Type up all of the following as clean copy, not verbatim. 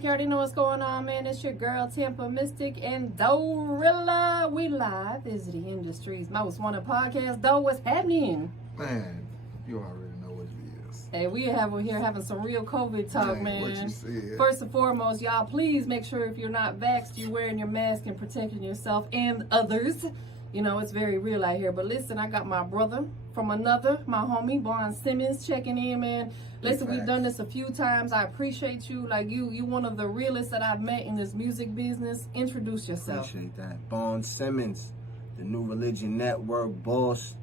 back. You already know what's going on, man. It's your girl, TampaMystic and Dorilla. We live. This is the industry's most wanted podcast. Though, what's happening? Man, you already know what it is. Hey, we're here having some real COVID talk, man. What you said. First and foremost, y'all, please make sure if you're not vaxxed, you're wearing your mask and protecting yourself and others. You know, it's very real out here. But listen, I got my brother from another, my homie, Simmons, checking in, man. Listen, we've done this a few times. I appreciate you. Like, you one of the realest that I've met in this music business. Introduce yourself. Appreciate that. Simmons, the New Religion Network boss,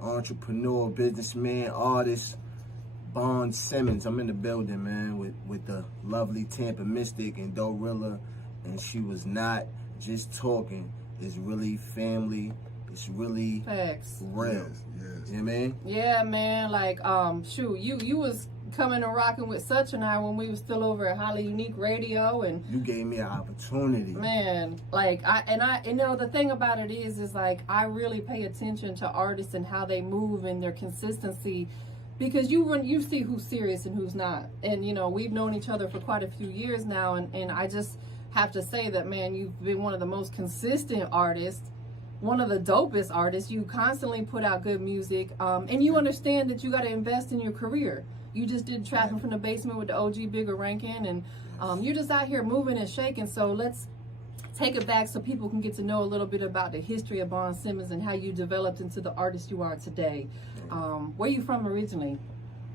entrepreneur, businessman, artist. Simmons. I'm in the building, man, with the lovely TampaMystic and Dorilla. And she was not just talking. It's really family. It's really facts. Real. Yes. You know what I mean? Yeah, man. Like, shoot, you was coming and rocking with Such and I when we was still over at Highly Unique Radio, and you gave me an opportunity. Man, like I you know, the thing about it is like I really pay attention to artists and how they move and their consistency, because you see who's serious and who's not. And you know, we've known each other for quite a few years now, and I just have to say that, man, you've been one of the most consistent artists, one of the dopest artists. You constantly put out good music, and you understand that you got to invest in your career. You just did Trapping from the Basement with the OG Bigger Rankin, and you're just out here moving and shaking. So let's take it back so people can get to know a little bit about the history of Simmons and how you developed into the artist you are today. Where you from originally?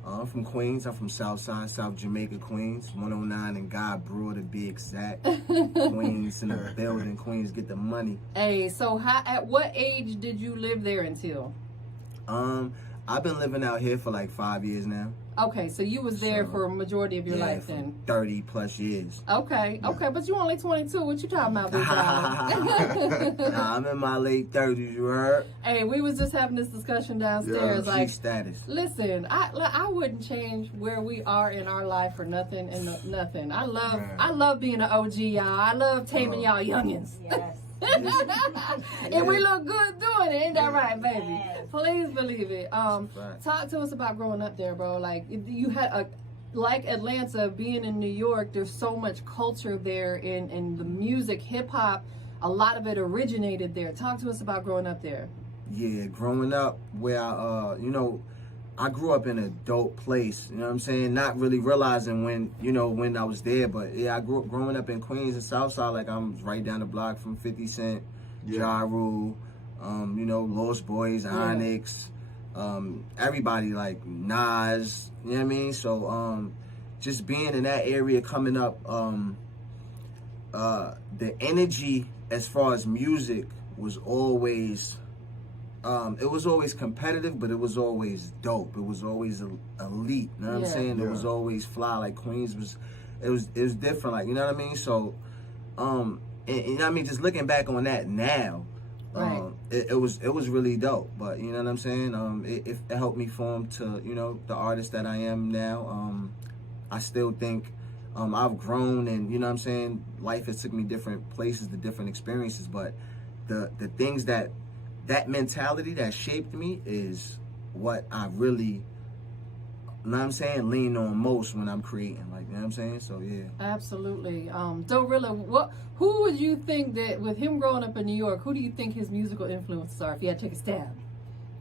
I'm from Queens. I'm from Southside, South Jamaica, Queens. 109 and God Brewer to be exact. Queens in the building. Queens get the money. Hey, so at what age did you live there until? I've been living out here for like 5 years now. Okay, so you was there for a majority of your life then? 30 plus years. Okay, but you only 22. What you talking about, big guy? Nah, I'm in my late 30s, you heard? Hey, we was just having this discussion downstairs. Like, status. Listen, I wouldn't change where we are in our life for nothing and nothing. I love being an OG, y'all. I love taming y'all youngins. Yes. And we look good doing it, ain't that right, baby? Yes. Please believe it. Talk to us about growing up there, bro. Like, you had like Atlanta, being in New York, there's so much culture there in the music, hip hop. A lot of it originated there. Talk to us about growing up there. Yeah, growing up where I grew up in a dope place, you know what I'm saying? Not really realizing when I was there, but yeah, I grew up growing up in Queens and Southside, like I'm right down the block from 50 Cent, Ja Rule, Lost Boys, Onyx, everybody like Nas, you know what I mean? So just being in that area coming up, the energy as far as music was always it was always competitive, but it was always dope. It was always elite. You know what I'm saying? It was always fly. Like Queens was, it was different. Like, you know what I mean? So, and you know what I mean? Just looking back on that now, it was really dope. But you know what I'm saying? It helped me form to the artist that I am now. I still think I've grown, and you know what I'm saying? Life has took me different places, to different experiences. But the things that mentality that shaped me is what I really, you know what I'm saying, lean on most when I'm creating. Like, you know what I'm saying? So, yeah. Absolutely. Dorilla, who would you think that, with him growing up in New York, who do you think his musical influences are, if you had to take a stab?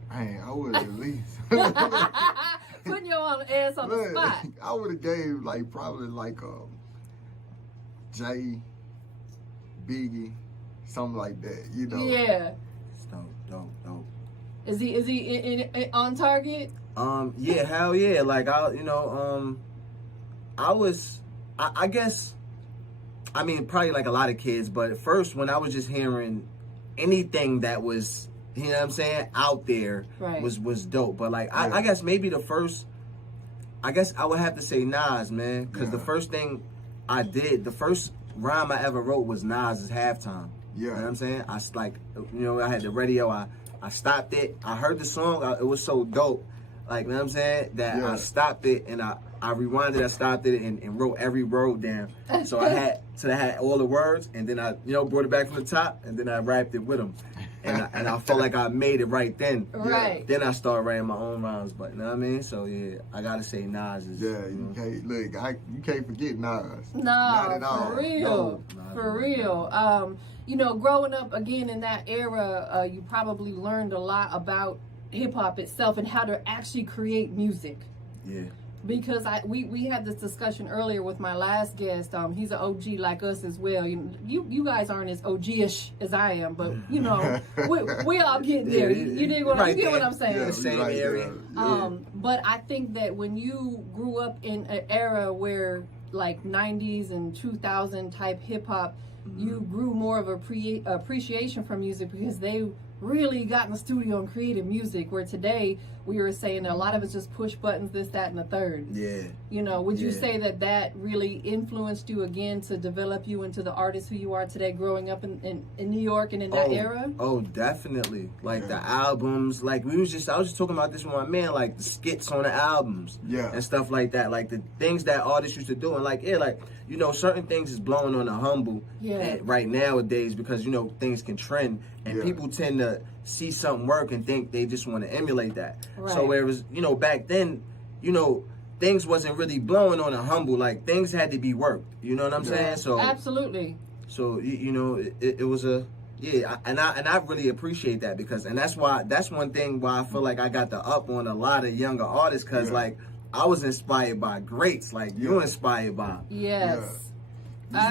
Man, I would at least. Putting your own ass on the spot. I would have gave, probably Jay, Biggie, something like that, Yeah. Dope. Is he on target? Yeah, hell yeah. Like I guess, I mean, probably like a lot of kids, but at first when I was just hearing anything that was, you know what I'm saying, out there, was dope. But like I guess maybe the first I would have to say Nas, man, because the first thing I did, the first rhyme I ever wrote was Nas's Halftime. Yeah. You know what I'm saying? I had the radio, I stopped it. I heard the song, it was so dope. Like, you know what I'm saying? That I stopped it and I rewinded, I stopped it and wrote every word down. So I had all the words, and then I, brought it back from the top, and then I rapped it with them. and I felt like I made it right then. Right. Then I started writing my own rhymes, but you know what I mean? So yeah, I gotta say Nas is. Yeah, you can't look. You can't forget Nas. No, Not at all. for real. No, For real. You know, growing up again in that era, you probably learned a lot about hip hop itself and how to actually create music. Yeah. Because we had this discussion earlier with my last guest. He's an OG like us as well. You guys aren't as OG-ish as I am, but you know we all get there. You dig what you get what I'm saying? Yeah, same area. But I think that when you grew up in an era where like 90s and 2000 type hip hop, you grew more of appreciation for music because they really got in the studio and created music, where today we were saying a lot of it's just push buttons, this, that, and the third. Yeah. You know, would you say that really influenced you again to develop you into the artist who you are today, growing up in New York and in that era? Oh, definitely. Like the albums, like I was just talking about this with my man, like the skits on the albums, and stuff like that, like the things that artists used to do, and like you know, certain things is blowing on the humble right nowadays because you know things can trend, and people tend to see something work and think they just want to emulate that. Right. So whereas you know back then, you know, things wasn't really blowing on a humble, like things had to be worked. You know what I'm saying? So absolutely. So you know, it was a and I really appreciate that because that's one thing why I feel like I got the up on a lot of younger artists because like I was inspired by greats like you're inspired by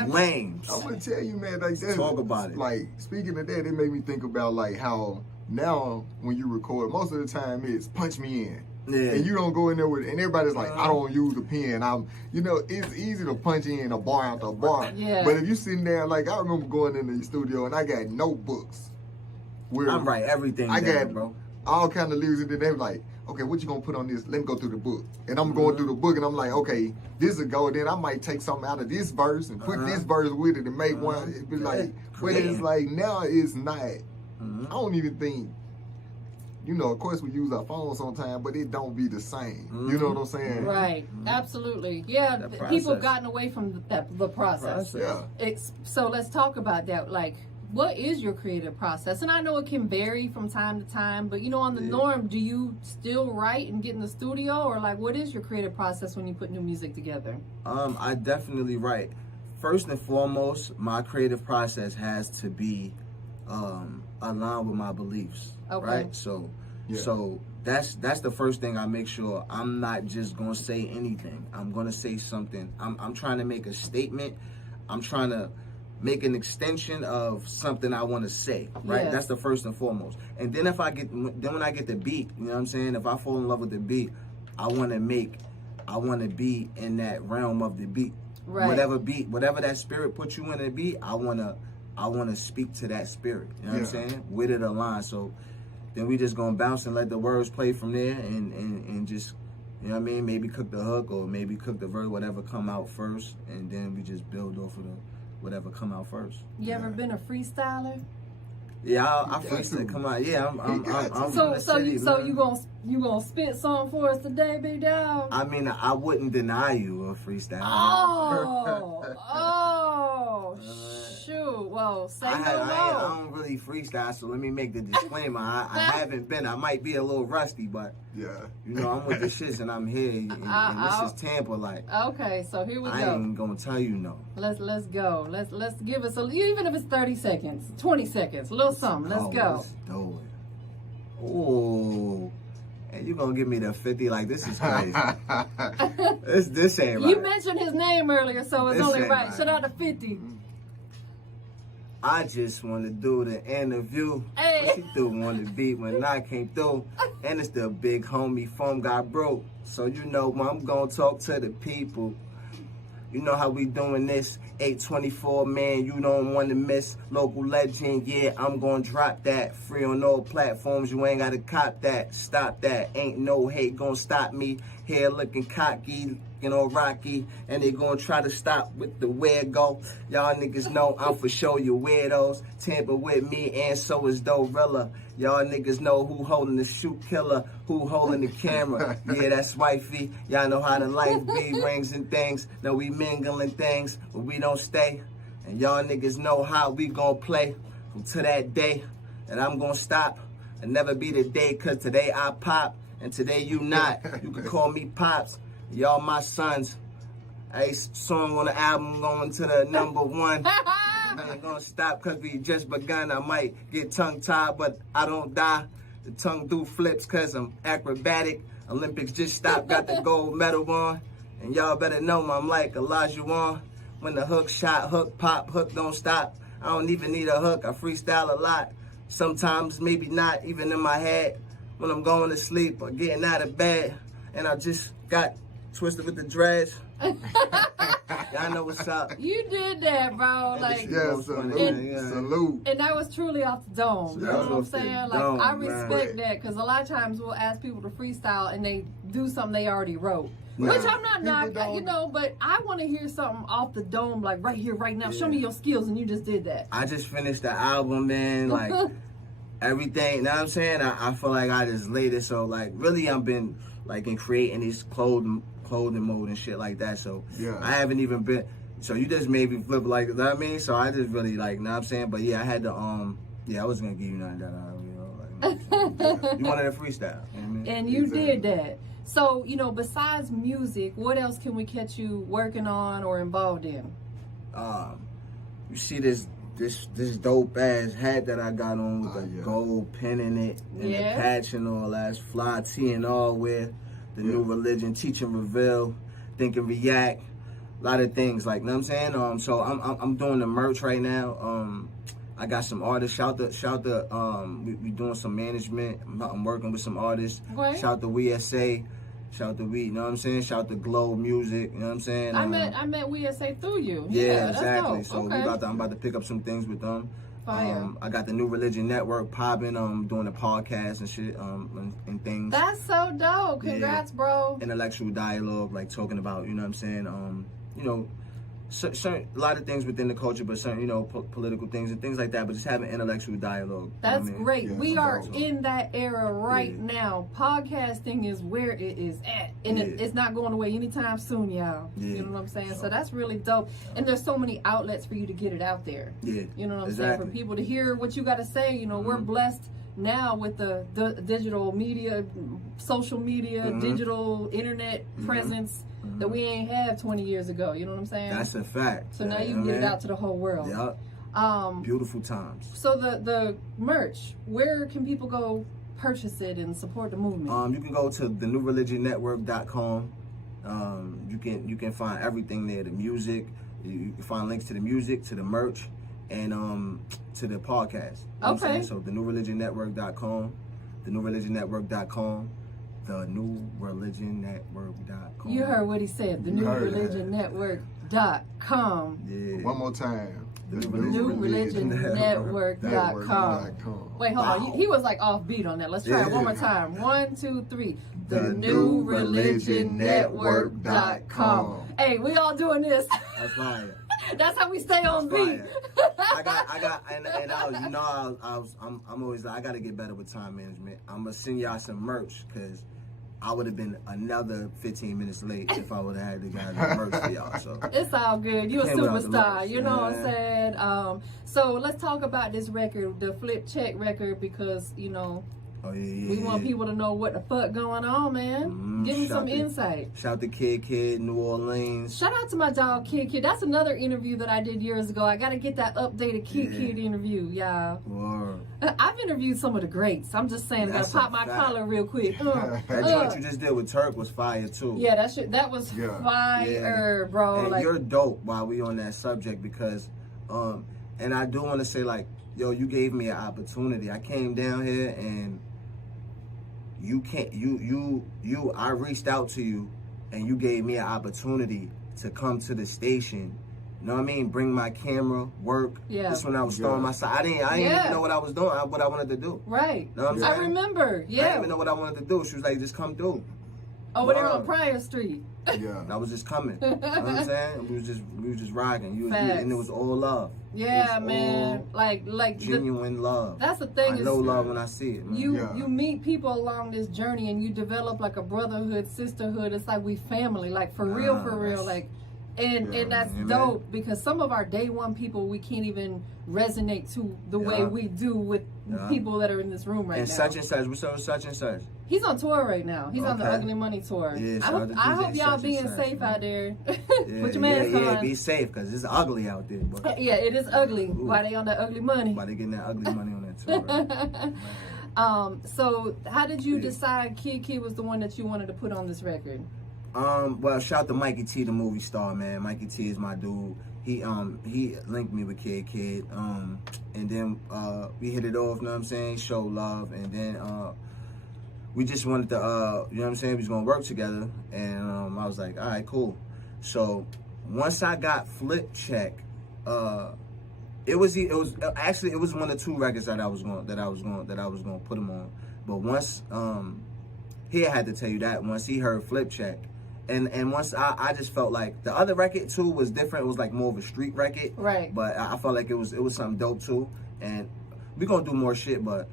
lames. I'm gonna tell you, man, like that. Talk about it. Like speaking of that, it made me think about like how now when you record, most of the time it's punch me in. Yeah. And you don't go in there with, and everybody's like, I don't use a pen. You know, it's easy to punch in a bar after a bar. Yeah. But if you sitting there, like I remember going in the studio and I got notebooks. Where I'm write everything down, bro. All kind of lyrics, and then they were like, okay, what you gonna put on this? Let me go through the book. And I'm going through the book, and I'm like, okay, this will go. Then I might take something out of this verse and put this verse with it and make one. It'd be like, but it's like now it's not. I don't even think. You know, of course we use our phones sometimes, but it don't be the same. You know what I'm saying? Right. Absolutely. Yeah. People have gotten away from the process. Yeah. So let's talk about that. Like, what is your creative process? And I know it can vary from time to time, but you know, on the norm, do you still write and get in the studio, or like, what is your creative process when you put new music together? I definitely write. First and foremost, my creative process has to be aligned with my beliefs. Okay. Right? So that's the first thing I make sure. I'm not just gonna say anything. I'm gonna say something. I'm trying to make a statement. I'm trying to make an extension of something I want to say, right? Yes. That's the first and foremost. And then when I get the beat, you know what I'm saying? If I fall in love with the beat, I want to be in that realm of the beat. Right. Whatever that spirit puts you in the beat, I want to speak to that spirit. You know what I'm saying? With it aligned. So then we just gonna bounce and let the words play from there and just, you know what I mean? Maybe cook the hook or maybe cook the verse, whatever come out first, and then we just build off of whatever come out first. You ever been a freestyler? Yeah, I freestyle. Come on, yeah, I'm So you gonna spit something for us today, big dog? I mean, I wouldn't deny you a freestyle. Oh, shoot. Well, say no more. I don't really freestyle, so let me make the disclaimer. I haven't been. I might be a little rusty, but you know, I'm with the shits and I'm here, and this is Tampa, like. Okay, so here we go. I ain't gonna tell you no. Let's go. Let's give us even if it's 30 seconds, 20 seconds, a little something. Let's go. Let's do it. Ooh. And you gonna give me the 50? Like, this is crazy. this ain't right. You mentioned his name earlier, so it's only right. Shout out to 50. I just want to do the interview. Hey. She do want to beat when I came through. And it's the big homie phone got broke. So you know I'm gonna talk to the people. You know how we doing this. 824, man, you don't want to miss. Local legend, yeah, I'm gonna drop that. Free on all platforms, you ain't gotta cop that. Stop that, ain't no hate gonna stop me. Hair looking cocky, you know, rocky. And they gonna try to stop with the where go. Y'all niggas know I'm for sure you weirdos. Tampa with me and so is Dorilla. Y'all niggas know who holding the shoot killer, who holding the camera. Yeah, that's wifey. Y'all know how the life be, rings and things. Know we mingling things, but we don't stay. And y'all niggas know how we gon' play to that day. and I'm gonna stop and never be the day, cause today I pop and today you not. You can call me Pops. Y'all my sons. A song on the album going to the #1. I ain't gonna stop cause we just begun. I might get tongue tied, but I don't die. The tongue do flips cause I'm acrobatic. Olympics just stopped, got the gold medal on. And y'all better know I'm like Elijah Wan. When the hook shot, hook pop, hook don't stop. I don't even need a hook, I freestyle a lot. Sometimes, maybe not, even in my head. When I'm going to sleep or getting out of bed. And I just got twisted with the dreads. Y'all know what's up. You did that, bro. Like, Yeah, salute. and that was truly off the dome. You know what I'm saying? Like, Dome, I respect man. that because a lot of times we'll ask people to freestyle and they do something they already wrote. Yeah. Which I'm not People knocking, you know, but I want to hear something off the dome, like right here, right now. Show me your skills, and you just did that. I just finished the album, man. Like, everything, you know what I'm saying? I feel like I just laid it. So, like, really, I've been, like, in creating these clothing mode and shit like that. So, Yeah. I haven't even been, so you just made me flip, like, you know what I mean? So, I just really, like, you know what I'm saying? But, yeah, I had to, yeah, I wasn't going to give you none of that, you know, like, you wanted a freestyle. You know what I mean? And you did that. So, you know, besides music, what else can we catch you working on or involved in? You see this dope ass hat that I got on with the yeah. gold pin in it and Yeah. the patch and all that. Fly T and all wear. The New Religion, Teach and Reveal, Think and React. A lot of things, like, you know what I'm saying? So I'm doing the merch right now. I got some artists. We doing some management. I'm working with some artists. Right. Shout to WeSA. Shout to you know what I'm saying? Shout to Glow Music, you know what I'm saying? I met WeSA through you. Yeah, that's exactly. dope. So okay. I'm about to pick up some things with them. Fire. I got the New Religion Network popping, doing a podcast and shit, and things. That's so dope. Congrats, bro. Intellectual dialogue, like talking about, you know what I'm saying? You know, certain, a lot of things within the culture, but certain, you know, political things and things like that, but just having intellectual dialogue. That's you know what I mean? great. Yeah, we that's are awesome. in that era right now. Podcasting is where it is at. And it's not going away anytime soon, y'all. Yeah. You know what I'm saying? So that's really dope. And there's so many outlets for you to get it out there. Yeah. You know what I'm exactly. saying? For people to hear what you got to say. You know, we're blessed now with the digital media, social media, digital internet presence that we ain't had 20 years ago. You know what I'm saying? That's a fact. So now you know can what get I it mean? out to the whole world. Yep. Beautiful times. So the merch, where can people go purchase it and support the movement? You can go to thenewreligionnetwork.com. You can find everything there. The music, you can find links to the music, to the merch, and to the podcast. You know what I'm saying? So thenewreligionnetwork.com, thenewreligionnetwork.com, thenewreligionnetwork.com. You heard what he said. The You New heard that. Religion Network.com. Yeah. One more time. The New Religion Network.com. Wait, hold on. He was like off beat on that. Let's try it one more time. 1, 2, 3. The New Religion Network.com. Hey, we all doing this. That's fire. That's how we stay on beat. I got, and I was, you know, I'm always like, I gotta get better with time management. I'm gonna send y'all some merch because I would have been another 15 minutes late if I would have had the guys merch for y'all. So It's all good. You're a Came without the superstar. merch, You know what I'm yeah. saying? So let's talk about this record, the Flip Check record, because, you know, we want people to know what the fuck going on, man. Give me some insight. Shout to Kid, New Orleans. Shout out to my dog Kid. That's another interview that I did years ago. I got to get that updated Kid interview, y'all. Word. I've interviewed some of the greats. I'm just saying, I That's gotta pop a my fact. collar real quick. That joint you just did with Turk was fire too. Yeah, that was fire, bro. And Like, you're dope while we on that subject because, and I do want to say like, yo, you gave me an opportunity. I came down here and I reached out to you and you gave me an opportunity to come to the station. You know what I mean? Bring my camera, work. Yeah. This when I was throwing my side. I didn't even know what I was doing, what I wanted to do. right. Know what I'm saying? I remember. I Yeah. didn't even know what I wanted to do. She was like, just come through. Over there on Pryor Street. Yeah. And I was just coming. You know what I'm saying? We was just rocking. And it was all love. Yeah, It was man. all Like genuine love. that's the thing. I know love when I see it, man. You meet people along this journey and you develop like a brotherhood, sisterhood. It's like we family. Like for real. Like And that's dope because some of our day one people we can't even resonate to the way we do with people that are in this room right now. And such and such, what's up with such and such? He's on tour right now. He's on the Ugly Money tour. Yeah, I hope y'all being safe out there. Put your mask on. Yeah, be safe because it's ugly out there. But. Yeah, it is ugly. Ooh. Why they on that Ugly Money? Why they getting that ugly money on that tour? Right? So how did you decide Kid was the one that you wanted to put on this record? Well, shout to Mikey T, the movie star, man. Mikey T is my dude. He linked me with Kid. And then we hit it off, you know what I'm saying? Show love, and then we just wanted to, you know what I'm saying? We was gonna work together, and I was like, all right, cool. So once I got Flip Check, it was actually one of 2 records that I was going to put him on. But once he had to tell you that once he heard Flip Check. And once I just felt like the other record too was different. It was like more of a street record, right? But I felt like it was something dope too. And we gonna do more shit, but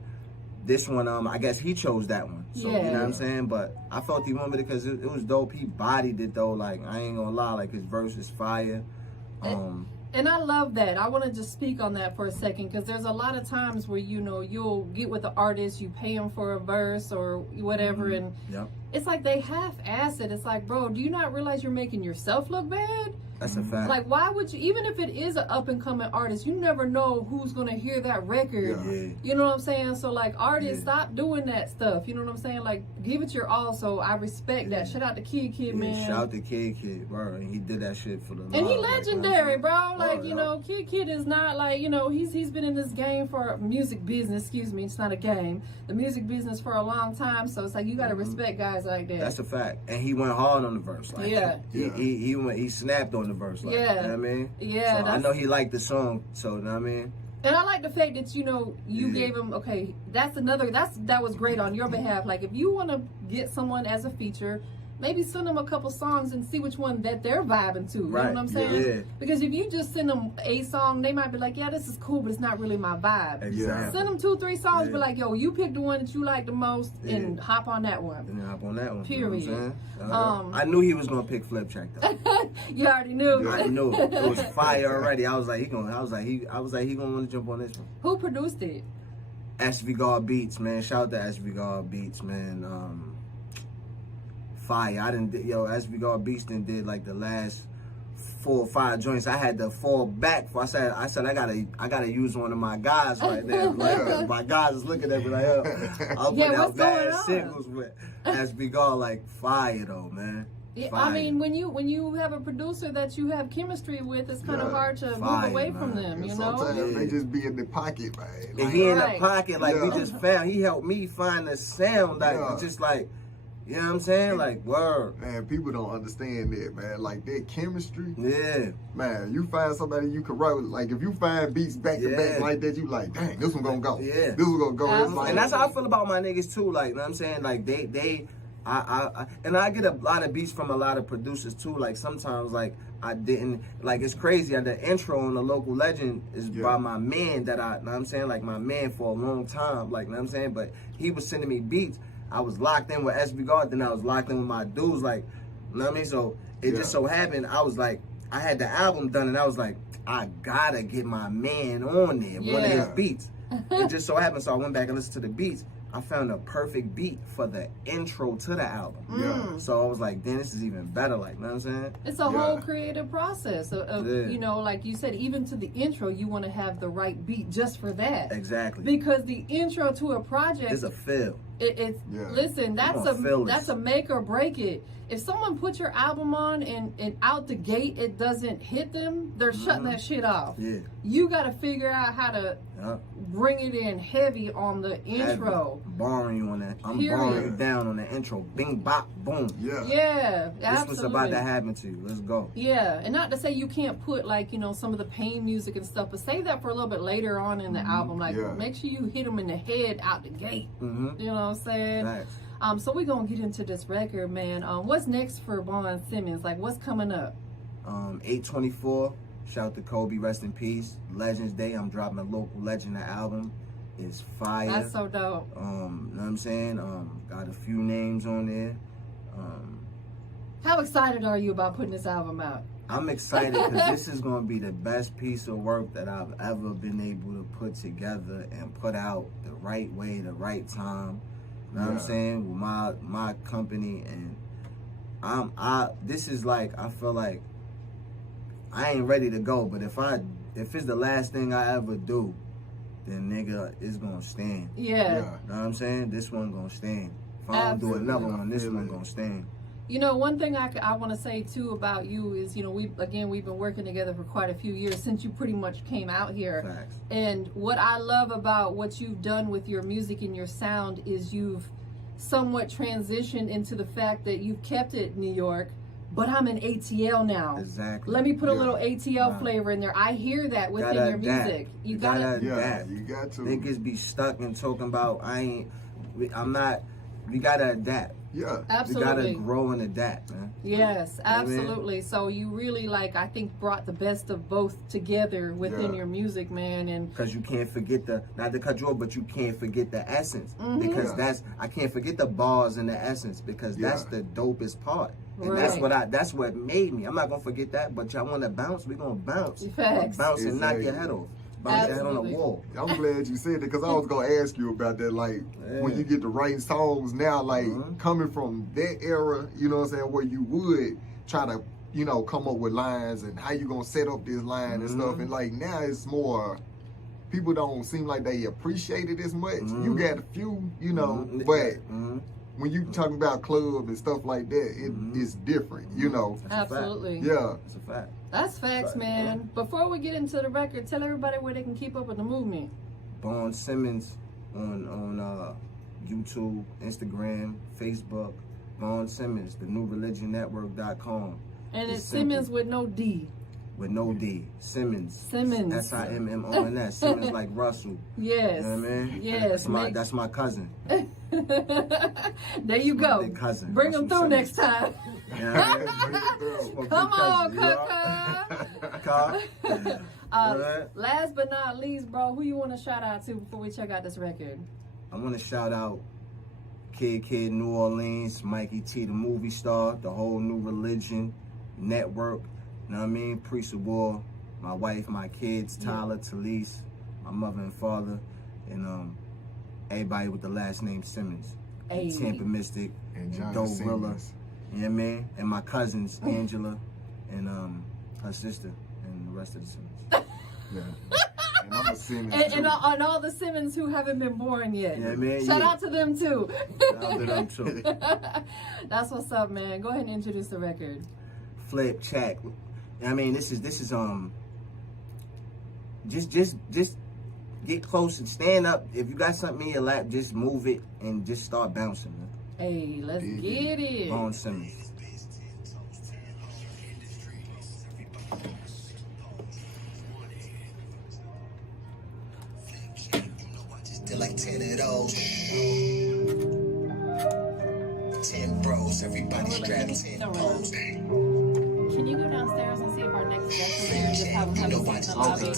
this one, I guess he chose that one. So you know what I'm saying. But I felt he wanted it because it was dope. He bodied it though. Like I ain't gonna lie, like his verse is fire. And I love that. I want to just speak on that for a second because there's a lot of times where, you know, you'll get with the artist, you pay them for a verse or whatever, and it's like they half-ass it. It's like, bro, do you not realize you're making yourself look bad? That's a fact. Like, why would you, even if it is an up-and-coming artist, you never know who's going to hear that record. Yeah. You know what I'm saying? So, like, artists, stop doing that stuff. You know what I'm saying? Like, give it your all. So, I respect that. Shout out to Kid, man. Shout out to Kid, bro. And he did that shit for the love. And he legendary, bro. Like, you know, Kid is not, like, you know, he's been in this game for music business. Excuse me. It's not a game. The music business for a long time. So, it's like, you got to respect guys like that. That's a fact. And he went hard on the verse. Like, he snapped on the verse. Like, you know what I mean? Yeah. So I know he liked the song, so you know what I mean? And I like the fact that, you know, you gave him, okay, that was great on your behalf. Like, if you want to get someone as a feature, maybe send them a couple songs and see which one that they're vibing to. You know what I'm saying? Yeah. Because if you just send them a song, they might be like, yeah, this is cool, but it's not really my vibe. Exactly. Send them 2-3 songs, be like, yo, you pick the one that you like the most and hop on that one. And then hop on that one. Period. You know what I'm saying? I knew he was gonna pick Flip Check though. You already knew. I knew. It was fire already. I was like, he gonna want to jump on this one. Who produced it? SV God Beats, man. Shout out to SV God Beats, man. Fire. SV God Beats did like the last 4 or 5 joints. I had to fall back for. I said I gotta use one of my guys right there. Like, my guys is looking at me like, I'll put out bad singles with SV God, like fire though, man. Yeah, I mean, when you have a producer that you have chemistry with, it's kind of hard to move away from them, you know? Sometimes they just be in the pocket, man. Like, and he in the pocket, like we just found. He helped me find the sound, like just like. You know what I'm saying? Like, word. Man, people don't understand that, man. Like, that chemistry. Yeah. Man, you find somebody you can write with. Like, if you find beats back to back like that, you like, dang, this one gonna go. Yeah. This one gonna go. It's like, and that's how I feel about my niggas, too. Like, you know what I'm saying? Like, I get a lot of beats from a lot of producers, too. Like, sometimes, like, I didn't, like, it's crazy. The intro on The Local Legend is by my man that you know what I'm saying? Like, my man for a long time. Like, you know what I'm saying? But he was sending me beats. I was locked in with SB God, then I was locked in with my dudes, like, you know what I mean? So it just so happened, I was like, I had the album done, and I was like, I gotta get my man on there, one of his beats. It just so happened, so I went back and listened to the beats. I found a perfect beat for the intro to the album. So I was like, damn, this is even better, like, you know what I'm saying? It's a whole creative process of you know, like you said, even to the intro, you want to have the right beat just for that. Exactly. Because the intro to a project is a feel. Listen, that's a make or break it. If someone puts your album on and out the gate it doesn't hit them, they're shutting that shit off. Yeah. You got to figure out how to bring it in heavy on the intro. Barring you on that. I'm barring you down on the intro. Bing, bop, boom. Yeah. This was about to happen to you. Let's go. Yeah. And not to say you can't put, like, you know, some of the pain music and stuff, but save that for a little bit later on in the album. Like, make sure you hit them in the head out the gate. You know what I'm saying? Nice. So we're going to get into this record, man. What's next for Vaughn Simmons? Like, what's coming up? 8/24. Shout out to Kobe, rest in peace. Legends Day. I'm dropping a Local Legend album. It's fire. That's so dope. You know what I'm saying? Got a few names on there. How excited are you about putting this album out? I'm excited because this is going to be the best piece of work that I've ever been able to put together and put out the right way, the right time. You know what I'm saying? With my company, and this is like, I feel like I ain't ready to go, but if it's the last thing I ever do, then nigga, it's gonna stand. Yeah. You know what I'm saying? This one gonna stand. If I don't do another one, this one gonna stand. You know, one thing I want to say too about you is, you know, we've been working together for quite a few years since you pretty much came out here. Facts. And what I love about what you've done with your music and your sound is you've somewhat transitioned into the fact that you've kept it New York, but I'm in ATL now. Exactly. Let me put a little ATL flavor in there. I hear that within your music. You gotta adapt. You got to. Niggas be stuck and talking about we gotta adapt. Yeah, absolutely. We gotta grow and adapt, man. Yes, absolutely. So you really, like, I think, brought the best of both together within your music, man. And because you can't forget not to cut you off, but you can't forget the essence. Because I can't forget the bars and the essence, because that's the dopest part. And that's what made me. I'm not gonna forget that, but y'all wanna bounce, we gonna bounce. Facts. Bounce and knock your head off. Bounce your head on the wall. I'm glad you said that, because I was gonna ask you about that. Like, when you get to writing songs now, like coming from that era, you know what I'm saying, where you would try to, you know, come up with lines and how you gonna set up this line and stuff. And like now it's more, people don't seem like they appreciate it as much. You got a few, you know, but when you talking about club and stuff like that, it is different, you know. Absolutely. Yeah. That's a fact. That's facts, man. Before we get into the record, tell everybody where they can keep up with the movement. Born Simmons on YouTube, Instagram, Facebook. Born Simmons, the new religionnetwork.com. And it's Simmons with no D. With no D. Simmons. Simmons. SIMMONS. Simmons like Russell. Yes. You know what I mean? Yes. That's my cousin. There you go. Big cousin. Bring them through next time. Yeah, Come on, Kaka. Last but not least, bro, who you want to shout out to before we check out this record? I want to shout out Kid New Orleans, Mikey T, the movie star, the whole New Religion Network. You know what I mean? Priest of War, my wife, my kids, Tyler, Talise, my mother and father, and everybody with the last name Simmons. Hey. TampaMystic, and John Doe Simmons. Willa. You know what I mean? And my cousins, Angela, and her sister, and the rest of the Simmons. Yeah. And I'm a Simmons And all the Simmons who haven't been born yet. Yeah, man, Shout out to them too. Shout out to them too. That's what's up, man. Go ahead and introduce the record. Flip check. I mean, this is just get close and stand up. If you got something in your lap, just move it and just start bouncing, man. Hey, let's get it. Born Simmons. Like 10 of those. 10 bros, everybody strapped 10 poles. Can you go downstairs and see if our next guest is here? Just have them in the lobby.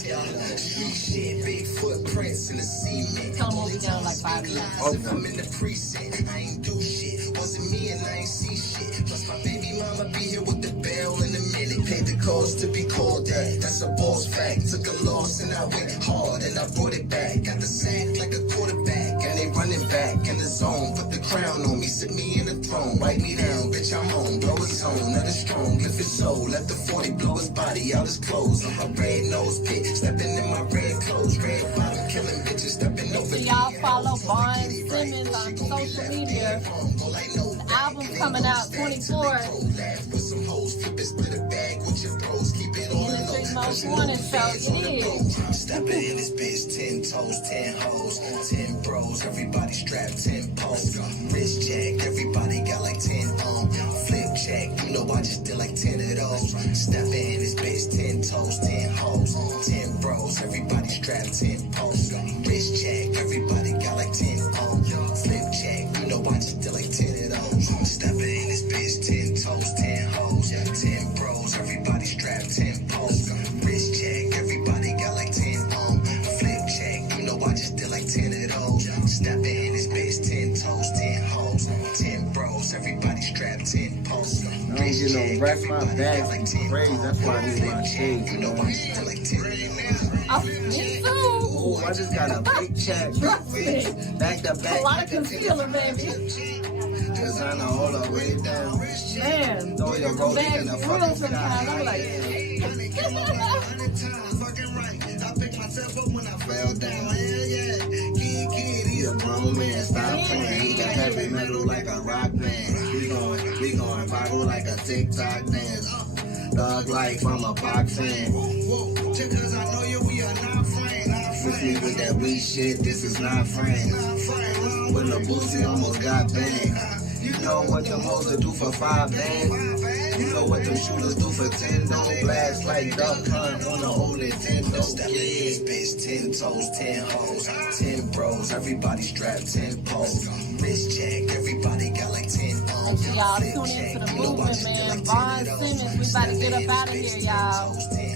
Shit, big footprints in the cement. Tell them we'll be down in like 5 minutes. I'm in the precinct. I ain't do shit. Wasn't me and I ain't see shit. Plus my baby mama be here with the bell in a minute. Paid the cost to be called that. That's a boss fact. Took a loss and I went hard and I brought it back. Got the sack like a quarterback. And they running back in the zone. Put the crown on me. Sit me in the throne. Wipe me down. Bitch, I'm on. Blow his home. Not as strong. Lift his soul. Let the 40 blow his body out his clothes. On my red nose pit. Stepping in my red clothes. Red bottom. Killing bitches. Stepping over. So y'all follow Born Simmons on social media. The album's coming out 24th. Industry Most Wanted, so it is. Stepping in this bitch, 10 toes, 10 hoes, 10 bros, everybody strapped 10 poles. Wrist check, everybody got like 10 on. Flip check, you know I just did like 10 of those. Stepping in this bitch, 10 toes, 10 hoes, 10 bros, everybody strapped 10 poles. Wrist check, everybody got like 10 on. Flip check, you know I just did like 10 of those. Stepping in this bitch, 10 toes, 10 hoes, 10 bros, everybody strapped 10 poles. Wrist check, everybody got like 10 on. Flip check, you know I just did like 10 of those. Stepping in this bitch, 10 toes, 10 hoes, 10 bros, everybody strapped 10 poles. Wrist check, rest my back is crazy. That's why I need my shades, you know. Me too. Oh, I just got a big check. Trust me. Back to back. A lot of concealer, baby. Designer all the way down. Man, Throw your roll in the real fucking sometimes. sky. I'm like, I picked myself up when I fell down. Yeah. He's a grown man. Stop playing. He got heavy metal like a rock band. We going viral like a TikTok dance. Thug life, I'm a boxing. Just cause I know you, we are not friends. With me with that weak shit, this is not friends. When the boosie almost got banged. You know what them hoes will do for 5 bands. You know what them shooters do for 10. Don't blast like Duck Hunt on the old Nintendo. Step in this bitch, 10 toes, 10 hoes, 10 bros. Everybody strapped 10 poles. Wrist check, everybody got like 10 on. make sure y'all tune into the movement, man. Vaughn Simmons, we about to get up out of here, y'all.